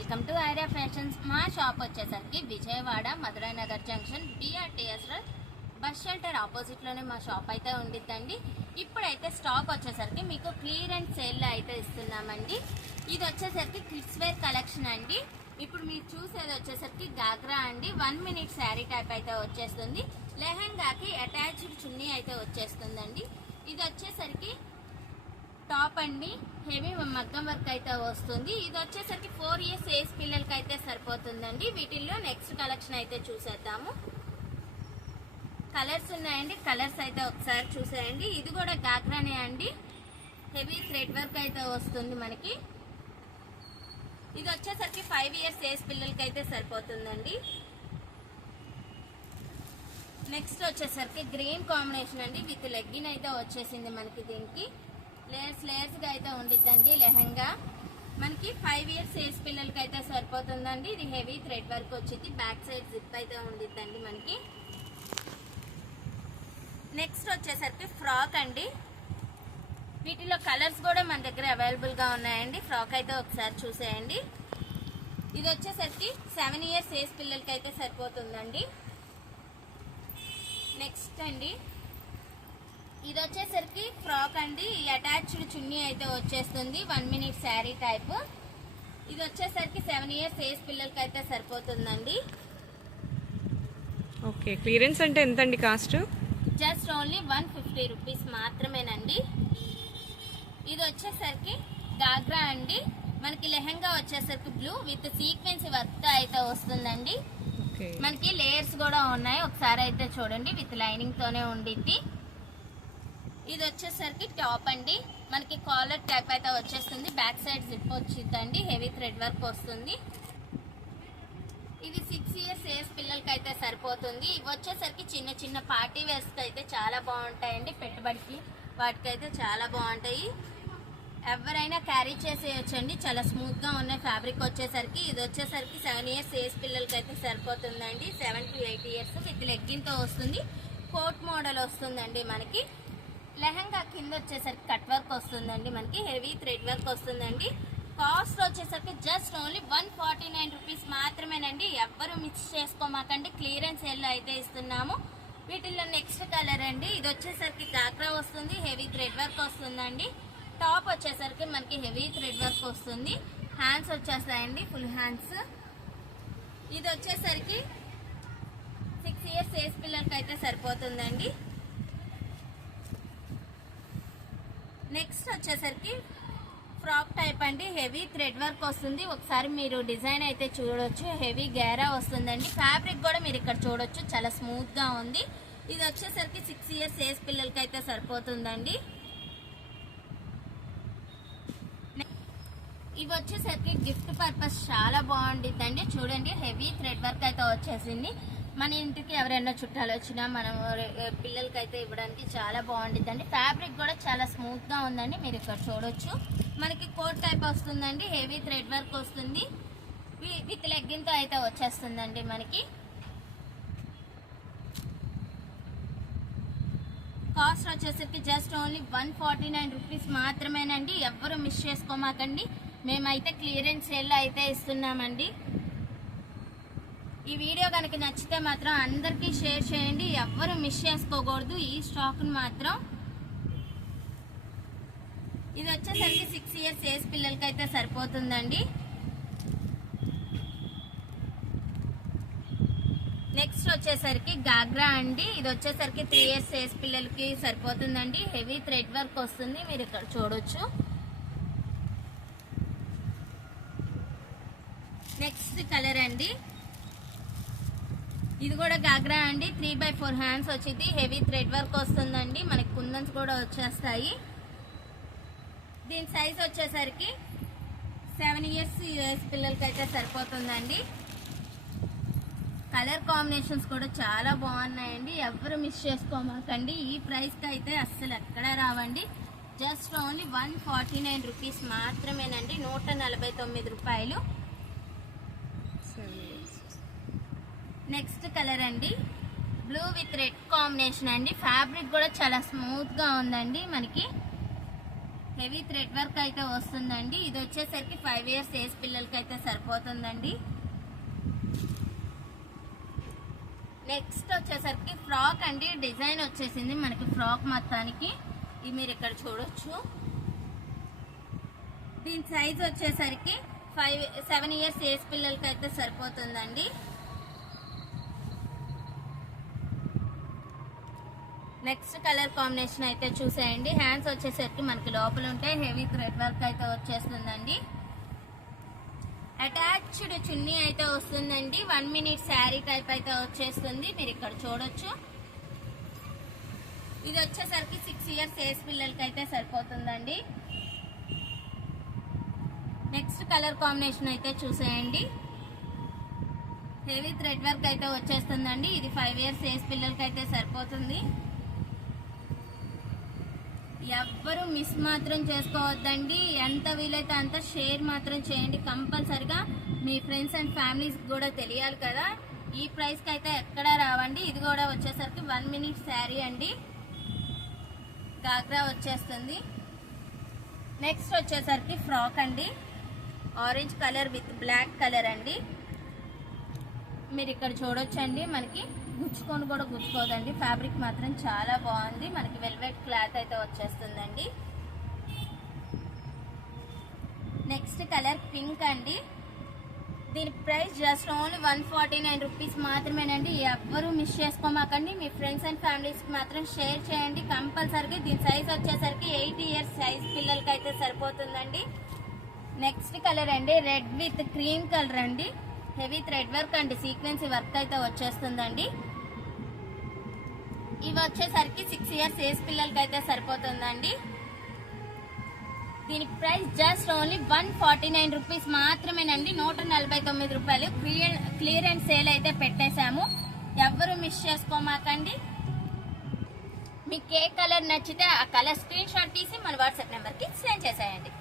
Welcome to idea fashions. మా shop వచ్చేసరికి Vijayawada Madurai Nagar junction BRTS bus shelter opposite లోనే మా షాప్ అయితే ఉండిద్దండి. ఇప్పుడైతే స్టాక్ వచ్చేసరికి మీకు క్లియరెన్స్ సేల్ అయితే ఇస్తున్నామండి. ఇది వచ్చేసరికి కిడ్స్ వేర్ కలెక్షన్ అండి. ఇప్పుడు మీరు చూసేది వచ్చేసరికి గాగ్రా అండి. 1 మినిట్ శారీ టైప్ అయితే వచ్చేస్తుంది. లెహంగాకి అటాచ్డ్ చున్నీ అయితే వచ్చేస్తుందండి. ఇది వచ్చేసరికి టాప్ అండి. హెవీ మగ్గం వర్క్ అయితే వస్తుంది. ఇది వచ్చేసరికి 4 ఇయర్స్ ఏజ్ పిల్లలకి అయితే సరిపోతుందండి. వీటిల్లో నెక్స్ట్ కలెక్షన్ అయితే చూసేద్దాము. కలర్స్ ఉన్నాయండి. కలర్స్ అయితే ఒకసారి చూసేయండి. ఇది కూడా గాగ్రానే అండి. హెవీ థ్రెడ్ వర్క్ అయితే వస్తుంది మనకి. ఇది వచ్చేసరికి 5 ఇయర్స్ ఏజ్ పిల్లలకి అయితే సరిపోతుందండి. నెక్స్ట్ వచ్చేసరికి గ్రీన్ కాంబినేషన్ అండి. విత్ లెగ్గిన్ అయితే వచ్చేసింది మనకి. దీనికి లేయర్స్ గా అయితే ఉండిద్దండి. లెహంగా మనకి 5 ఇయర్స్ ఏజ్ పిల్లలకి అయితే సరిపోతుందండి. ఇది హెవీ థ్రెడ్ వర్క్ వచ్చింది. బ్యాక్ సైడ్ జిప్ అయితే ఉండిద్దండి మనకి. నెక్స్ట్ వచ్చేసరికి ఫ్రాక్ అండి. వీటిలో కలర్స్ కూడా మన దగ్గర అవైలబుల్ గా ఉన్నాయండి. ఫ్రాక్ అయితే ఒకసారి చూసేయండి. ఇది వచ్చేసరికి 7 ఇయర్స్ ఏజ్ పిల్లలకి అయితే సరిపోతుందండి. నెక్స్ట్ అండి, ఇది వచ్చేసరికి ఫ్రాక్ అండి. అటాచ్డ్ చున్నీ అయితే వచ్చేస్తుంది. 1 మినిట్ శారీ టైప్. ఇది వచ్చేసరికి 7 ఇయర్స్ ఏజ్ పిల్లలకి అయితే సరిపోతుందండి. ఓకే, క్లియరెన్స్ అంటే ఎంత అండి కాస్ట్? జస్ట్ ఓన్లీ 150 రూపీస్ మాత్రమేనండి. ఇది వచ్చేసరికి గాగ్రా అండి. మనకి లెహంగా వచ్చేసరికి బ్లూ విత్ సీక్వెన్స్ వర్క్ అయితే వస్తుందండి. మనకి లేయర్స్ కూడా ఉన్నాయి. ఒకసారి అయితే చూడండి. విత్ లైనింగ్ తోనే ఉండిద్ది. ఇది వచ్చేసరికి టాప్ అండి. మనకి కాలర్ టైప్ అయితే వచ్చేస్తుంది. బ్యాక్ సైడ్ జిప్ వచ్చిందండి. హెవీ థ్రెడ్ వర్క్ వస్తుంది. ఇది 6 ఇయర్స్ ఏజ్ పిల్లలకి అయితే సరిపోతుంది. ఇవి వచ్చేసరికి చిన్న చిన్న పార్టీ వేర్స్ అయితే చాలా బాగుంటాయండి. పెట్టుబడికి వాటికైతే చాలా బాగుంటాయి. ఎవరైనా క్యారీ చేసేయచ్చండి. చాలా స్మూత్ గా ఉన్న ఫ్యాబ్రిక్ వచ్చేసరికి. ఇది వచ్చేసరికి 7 ఇయర్స్ ఏజ్ పిల్లలకి అయితే సరిపోతుందండి. 7 to 8 ఇయర్స్ విత్ లెగ్గిన్ తో వస్తుంది. కోట్ మోడల్ వస్తుందండి మనకి. లెహంగా కింద వచ్చేసరికి కట్ వర్క్ వస్తుందండి. మనకి హెవీ థ్రెడ్ వర్క్ వస్తుందండి. కాస్ట్ వచ్చేసరికి జస్ట్ ఓన్లీ 149 రూపీస్ మాత్రమేనండి. ఎవ్వరు మిక్స్ చేసుకోమాకండి. క్లియరెన్స్ సేల్ అయితే ఇస్తున్నాము. వీటిల్లో నెక్స్ట్ కలర్ అండి. ఇది వచ్చేసరికి గాగ్రా వస్తుంది. హెవీ థ్రెడ్ వర్క్ వస్తుందండి. టాప్ వచ్చేసరికి మనకి హెవీ థ్రెడ్ వర్క్ వస్తుంది. హ్యాండ్స్ వచ్చేస్తాయండి, ఫుల్ హ్యాండ్స్. ఇది వచ్చేసరికి 6 ఇయర్స్ ఏజ్ పిల్లలకి అయితే సరిపోతుందండి. నెక్స్ట్ వచ్చేసరికి ఫ్రాక్ టైప్ అండి. హెవీ థ్రెడ్ వర్క్ వస్తుంది. ఒకసారి మీరు డిజైన్ అయితే చూడొచ్చు. హెవీ గేరా వస్తుందండి. ఫ్యాబ్రిక్ కూడా మీరు ఇక్కడ చూడొచ్చు. చాలా స్మూత్ గా ఉంది. ఇది వచ్చేసరికి 6 ఇయర్స్ ఏజ్ పిల్లలకి అయితే సరిపోతుందండి. ఇవి వచ్చేసరికి గిఫ్ట్ పర్పస్ చాలా బాగుంటుందండి. చూడండి, హెవీ థ్రెడ్ వర్క్ అయితే వచ్చేసింది. మన ఇంటికి ఎవరైనా చుట్టాలు వచ్చినా మనం పిల్లలకి అయితే ఇవ్వడానికి చాలా బాగుంటుందండి. ఫ్యాబ్రిక్ కూడా చాలా స్మూత్ గా ఉందండి. మీరు ఇక్కడ చూడొచ్చు. మనకి కోట్ టైప్ వస్తుందండి. హెవీ థ్రెడ్ వర్క్ వస్తుంది. విత్ లెగ్గిన్ తో అయితే వచ్చేస్తుందండి మనకి. కాస్ట్ వచ్చేసరికి జస్ట్ ఓన్లీ 149 రూపీస్ మాత్రమేనండి. ఎవ్వరు మిస్ చేసుకోమాకండి. మేమైతే క్లియరెన్స్ సేల్ అయితే ఇస్తున్నామండి. ఈ వీడియో కనుక నచ్చితే మాత్రం అందరికీ షేర్ చేయండి. ఎవ్వరు మిస్ చేసుకోకూడదు ఈ స్టాక్ మాత్రం. ఇది వచ్చేసరికి 6 ఇయర్స్ ఏజ్ పిల్లలకి అయితే సరిపోతుందండి. నెక్స్ట్ వచ్చేసరికి గాగ్రా అండి. ఇది వచ్చేసరికి 3 ఇయర్స్ ఏజ్ పిల్లలకి సరిపోతుందండి. హెవీ థ్రెడ్ వర్క్ వస్తుంది. మీరు ఇక్కడ చూడొచ్చు. నెక్స్ట్ కలర్ అండి. ఇది కూడా గాగ్రా అండి. 3/4 హ్యాండ్స్ వచ్చింది. హెవీ థ్రెడ్ వర్క్ వస్తుందండి. మనకి కుందన్స్ కూడా వచ్చేస్తాయి. దీని సైజ్ వచ్చేసరికి 7 ఇయర్స్ ఏజ్ పిల్లలకి అయితే సరిపోతుందండి. కలర్ కాంబినేషన్స్ కూడా చాలా బాగున్నాయండి. ఎవరు మిస్ చేసుకోమాకండి. ఈ ప్రైస్కి అయితే అస్సలు ఎక్కడా రావండి. జస్ట్ ఓన్లీ 149 రూపీస్ మాత్రమేనండి. 149 రూపాయలు. నెక్స్ట్ కలర్ అండి. బ్లూ విత్ రెడ్ కాంబినేషన్ అండి. ఫ్యాబ్రిక్ కూడా చాలా స్మూత్ గా ఉందండి. మనకి హెవీ థ్రెడ్ వర్క్ అయితే వస్తుందండి. ఇది వచ్చేసరికి 5 ఇయర్స్ ఏజ్ పిల్లలకి అయితే సరిపోతుందండి. నెక్స్ట్ వచ్చేసరికి ఫ్రాక్ అండి. డిజైన్ వచ్చేసింది మనకి ఫ్రాక్ మొత్తానికి. ఇది మీరు ఇక్కడ చూడొచ్చు. దీని సైజ్ వచ్చేసరికి 7 ఇయర్స్ ఏజ్ పిల్లలకి అయితే సరిపోతుందండి. నెక్స్ట్ కలర్ కాంబినేషన్ అయితే చూసేయండి. హ్యాండ్స్ వచ్చేసరికి మనకి లోపల ఉంటాయి. హెవీ థ్రెడ్ వర్క్ అయితే వచ్చేస్తుందండి. అటాచ్డ్ చున్నీ అయితే వస్తుందండి. 1 మినిట్ శారీ టైప్ అయితే వచ్చేస్తుంది. మీరు ఇక్కడ చూడొచ్చు. ఇది వచ్చేసరికి 6 ఇయర్స్ ఏజ్ పిల్లలకి అయితే సరిపోతుందండి. నెక్స్ట్ కలర్ కాంబినేషన్ అయితే చూసేయండి. హెవీ థ్రెడ్ వర్క్ అయితే వచ్చేస్తుందండి. ఇది 5 ఇయర్స్ ఏజ్ పిల్లలకి అయితే సరిపోతుంది. ఎవ్వరు మిస్ మాత్రం చేసుకోవద్దండి. ఎంత వీలైతే అంత షేర్ మాత్రం చేయండి. కంపల్సరిగా మీ ఫ్రెండ్స్ అండ్ ఫ్యామిలీస్ కూడా తెలియాలి కదా. ఈ ప్రైస్కి అయితే ఎక్కడా రావండి. ఇది కూడా వచ్చేసరికి 1 మినిట్ శారీ అండి. గాగ్రా వచ్చేస్తుంది. నెక్స్ట్ వచ్చేసరికి ఫ్రాక్ అండి. Orange colour with black colour అండి. మీరు ఇక్కడ చూడొచ్చండి. మనకి గుచ్చుకొని కూడా గుచ్చుకోదండి. ఫ్యాబ్రిక్ మాత్రం చాలా బాగుంది. మనకి వెల్వెట్ క్లాత్ అయితే వచ్చేస్తుందండి. నెక్స్ట్ కలర్ పింక్ అండి. దీని ప్రైస్ జస్ట్ ఓన్లీ 149 రూపీస్ మాత్రమేనండి. ఎవ్వరూ మిస్ చేసుకోమాకండి. మీ ఫ్రెండ్స్ అండ్ ఫ్యామిలీస్కి మాత్రం షేర్ చేయండి కంపల్సరీగా. దీని సైజ్ వచ్చేసరికి 8 ఇయర్స్ సైజ్ పిల్లలకి అయితే సరిపోతుందండి. నెక్స్ట్ కలర్ అండి రెడ్ విత్ క్రీమ్ కలర్ అండి. హెవీ థ్రెడ్ వర్క్ అండి. సీక్వెన్సీ వర్క్ అయితే వచ్చేస్తుందండి. ఇవి వచ్చేసరికి 6 ఇయర్స్ ఏజ్ పిల్లలకి అయితే సరిపోతుందండి. దీని ప్రైస్ జస్ట్ ఓన్లీ 149 రూపీస్ మాత్రమేనండి. 149 రూపాయలు. క్లియరెన్స్ సేల్ అయితే పెట్టేశాము. ఎవ్వరూ మిస్ చేసుకోమాకండి. మీకు ఏ కలర్ నచ్చితే ఆ కలర్ స్క్రీన్ షాట్ తీసి మన వాట్సాప్ నెంబర్కి సెండ్ చేసేయండి.